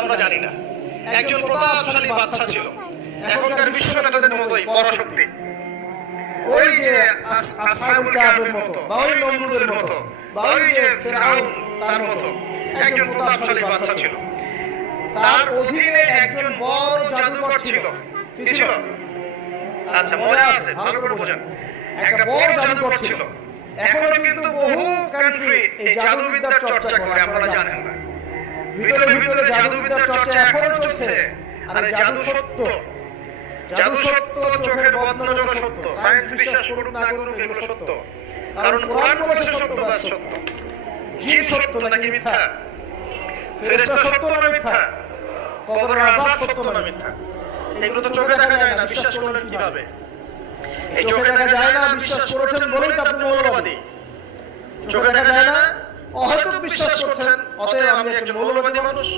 আমরা জানি না। একজন প্রতাপশালী বাদশা ছিল, এখনকার বিশ্ব নেতাদের মতোই পরাশক্তি। ওই যে আসহাবুল কাহফের মতো, বা ওই নমরুদের মতো, বা ওই যে ফিরআউন তার মতো একজন প্রতাপশালী বাদশা ছিল। তার অধীনে একজন বড় জাদুকর ছিল। কি ছিল? আচ্ছা, মনে আছে, ভালো করে বোঝেন। একটা বড় জাদুকর ছিল। এখনো কিন্তু বহু কান্ট্রি এই জাদুবিদ্যার চর্চা করে, আপনারা জানেন না। ভিতরে ভিতরে জাদুবিদ্যার চর্চা এখনো চলছে। আর এই জাদু সত্য, জাদু সত্য, চোখের বদনজর সত্য, সায়েন্স বিশ্বাস করুক না করুক, এগুলো সত্য। কারণ কোরআন বলেছে সত্য বা সত্য। জিন সত্য নাকি মিথ্যা? ফেরেশতা সত্য না মিথ্যা? কবরের আযাব সত্য না মিথ্যা? এগুলো তো চোখে দেখা যায় না, বিশ্বাস করলেন কিভাবে? এই চোখে দেখা যায় না, বিশ্বাস করেছেন বলেই তো আপনি মৌলবাদী। চোখে দেখা যায় না, অহৈতুক বিশ্বাস করছেন, অতএব আপনি একজন মৌলবাদী মানুষ।